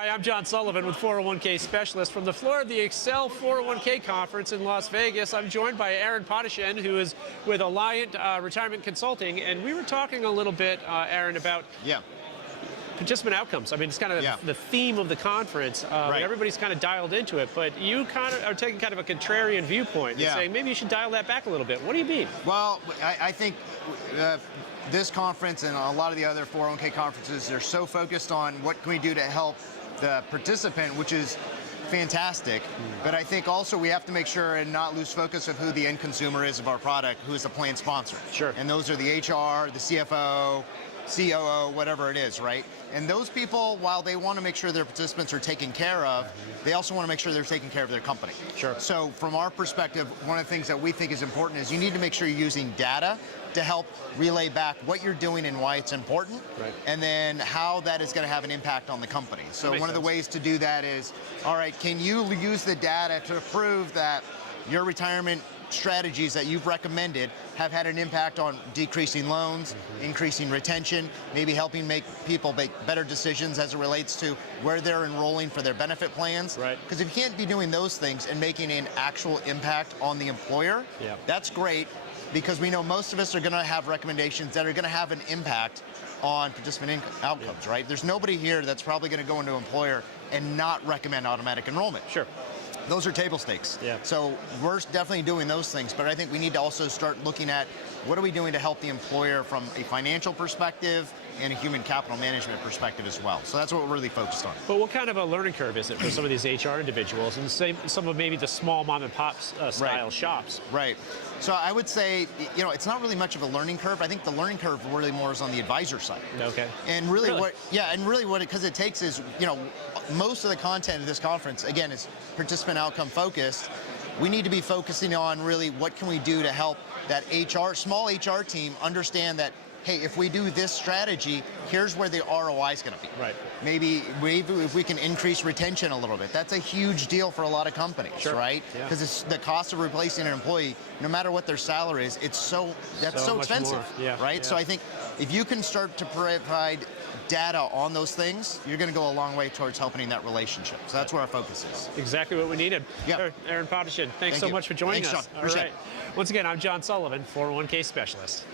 Hi, I'm John Sullivan with 401k Specialist. From the floor of the Excel 401k conference in Las Vegas, I'm joined by Aaron Pottichen, who is with Alliant Retirement Consulting, and we were talking a little bit, Aaron, about participant outcomes. I mean, it's kind of the theme of the conference. Right. Everybody's kind of dialed into it, but you kind of are taking kind of a contrarian viewpoint and saying maybe you should dial that back a little bit. What do you mean? Well, I think this conference and a lot of the other 401k conferences, they're so focused on what can we do to help the participant, which is fantastic, but I think also we have to make sure and not lose focus of who the end consumer is of our product, who is the plan sponsor. Sure. And those are the HR, the CFO, COO, whatever it is, right? And those people, while they want to make sure their participants are taken care of, they also want to make sure they're taking care of their company. Sure. So from our perspective, one of the things that we think is important is you need to make sure you're using data to help relay back what you're doing and why it's important, and then how that is going to have an impact on the company. So one of the ways to do that is, all right, can you use the data to prove that your retirement strategies that you've recommended have had an impact on decreasing loans, increasing retention, maybe helping make people make better decisions as it relates to where they're enrolling for their benefit plans. Because if you can't be doing those things and making an actual impact on the employer, that's great, because we know most of us are going to have recommendations that are going to have an impact on participant outcomes, right? There's nobody here that's probably going to go into an employer and not recommend automatic enrollment. Sure. Those are table stakes. So we're definitely doing those things, but I think we need to also start looking at what are we doing to help the employer from a financial perspective and a human capital management perspective as well. So that's what we're really focused on. But what kind of a learning curve is it for some of these HR individuals and some of maybe the small mom and pop style shops? Right. So I would say, you know, it's not really much of a learning curve. I think the learning curve really more is on the advisor side. Okay. And really, what because it takes is, you know, most of the content of this conference, again, is participant outcome focused. We need to be focusing on really what can we do to help that small HR team understand that, hey, if we do this strategy, here's where the ROI is going to be. Maybe if we can increase retention a little bit. That's a huge deal for a lot of companies, right? Because it's the cost of replacing an employee, no matter what their salary is, it's so expensive, right? So I think if you can start to provide data on those things, you're going to go a long way towards helping that relationship. So that's where our focus is. Exactly what we needed. Aaron Pottichen, thanks so much for joining us. Sean. Appreciate it. Once again, I'm John Sullivan, 401k Specialist.